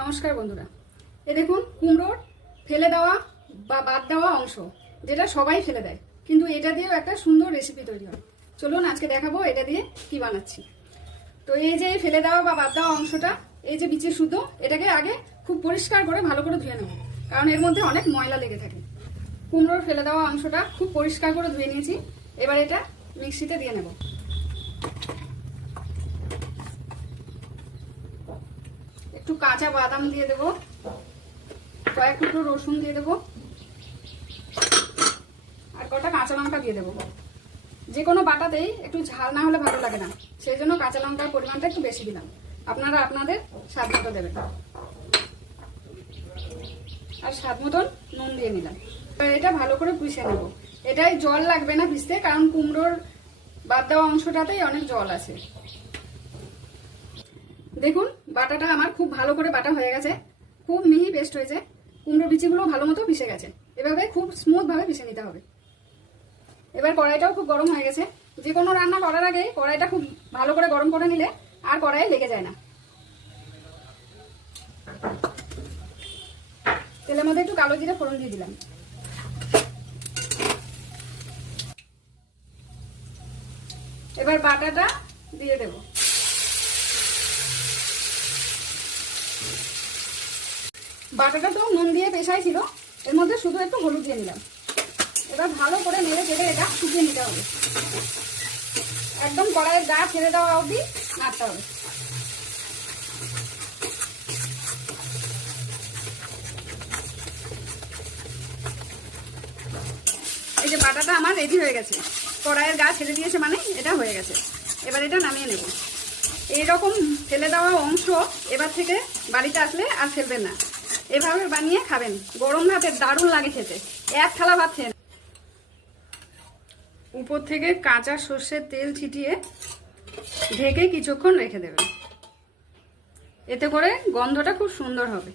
নমস্কার বন্ধুরা, এ দেখুন কুমড়োর ফেলে দেওয়া বা বাদ দেওয়া অংশ, যেটা সবাই ফেলে দেয়, কিন্তু এটা দিয়েও একটা সুন্দর রেসিপি তৈরি হয়। চলুন আজকে দেখাবো এটা দিয়ে কি বানাচ্ছি। তো এই যে ফেলে দেওয়া বা বাদ দেওয়া অংশটা, এই যে বিচি শুদ্ধ, এটাকে আগে খুব পরিষ্কার করে ভালো করে ধুয়ে নেব, কারণ এর মধ্যে অনেক ময়লা লেগে থাকে। কুমড়োর ফেলে দেওয়া অংশটা খুব পরিষ্কার করে ধুয়ে নিয়েছি। এবার এটা মিক্সিতে দিয়ে নেব। একটু কাঁচা বাদাম দিয়ে দেবো, কয়েক টুকরো রসুন দিয়ে দেবো, আর কটা কাঁচা লঙ্কা দিয়ে দেবো। যে কোনো বাটাতেই একটু ঝাল না হলে ভালো লাগে না, সেই জন্য কাঁচা লঙ্কার পরিমাণটা একটু বেশি দিলাম। আপনারা আপনাদের স্বাদ মতো দেবেন। আর স্বাদ মতন নুন দিয়ে নিলাম। এটা ভালো করে পিষে নেব। এটাই জল লাগবে না পিষতে, কারণ কুমড়োর বাদ দেওয়া অংশটাতেই অনেক জল আছে। দেখুন বাটাটা আমার খুব ভালো করে বাটা হয়ে গেছে, খুব মিহি পেস্ট হয়েছে। কুমড়োর বিচিগুলো ভালো মতো পিষে গেছে। এভাবে খুব স্মুথ ভাবে পিষে নিতে হবে। এবার কড়াইটাও খুব গরম হয়ে গেছে। যে কোনো রান্না করার আগে কড়াইটা খুব ভালো করে গরম করে নিলে আর কড়াইয়ে লেগে যায় না। তেলের মধ্যে একটু কালো জিরে ফোড়ন দিয়ে দিলাম। এবার বাটাটা দিয়ে দেব। বাটাটা তো নুন দিয়ে পেশাই ছিল, এর মধ্যে শুধু একটু হলুদ দিয়ে নিলাম। এবার ভালো করে নেড়ে চেড়ে এটা শুকিয়ে নিতে হবে। একদম কড়াইয়ের গা ছেড়ে দেওয়া অবধি নাড়তে হবে। এই যে বাটাটা আমার রেডি হয়ে গেছে, কড়াইয়ের গা ছেড়ে দিয়েছে, মানে এটা হয়ে গেছে। এবার এটা নামিয়ে নেব। এইরকম ফেলে দেওয়া অংশ এবার থেকে বাড়িতে আসলে আর ফেলবেন না। এভাবে বানিয়ে খাবেন, গরম ভাতে দারুণ লাগে খেতে। এক থালা ভাত খেয়ে উপর থেকে কাঁচা সর্ষের তেল ছিটিয়ে ঢেকে কিছুক্ষণ রেখে দেবেন। এতে করে গন্ধটা খুব সুন্দর হবে।